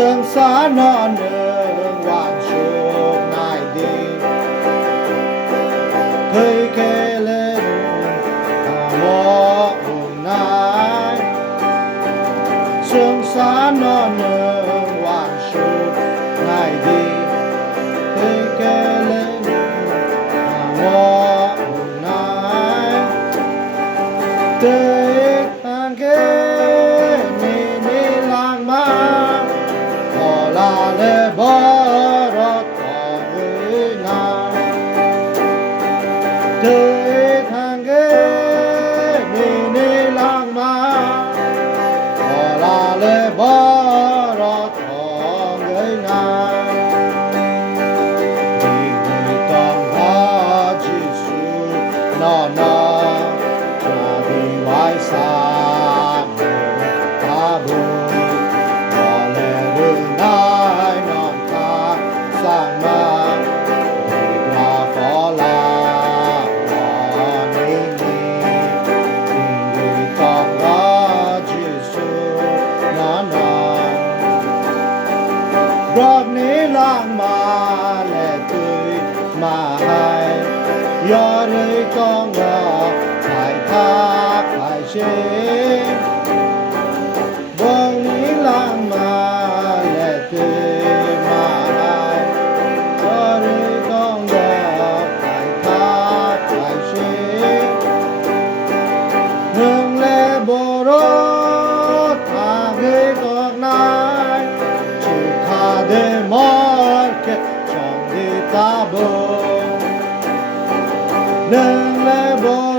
sương xa non nương hoàng chụp ngài đi thấy kê lên mò buồn nai sương xa non nương hoàng chụp ngài đi thấy kê lên mò buồn nai tới hàng ghế ni lang ma la le barat người na tới thang ghế ni lang ma la le barat người na đi người tông ha Giêsu na na cha đi vai xa ta bu sang ma đi ra khó la ni người con ra Giêsu na na rốt ní lang ma lệ tươi mà hai do rơi con ngờ phải thác phải chế vâng ní lang ma lệ tươi hương lệ bồ rốt thang ghế con nai chịu khá để mỏi kết trong đi ta bờ hương lệ bồ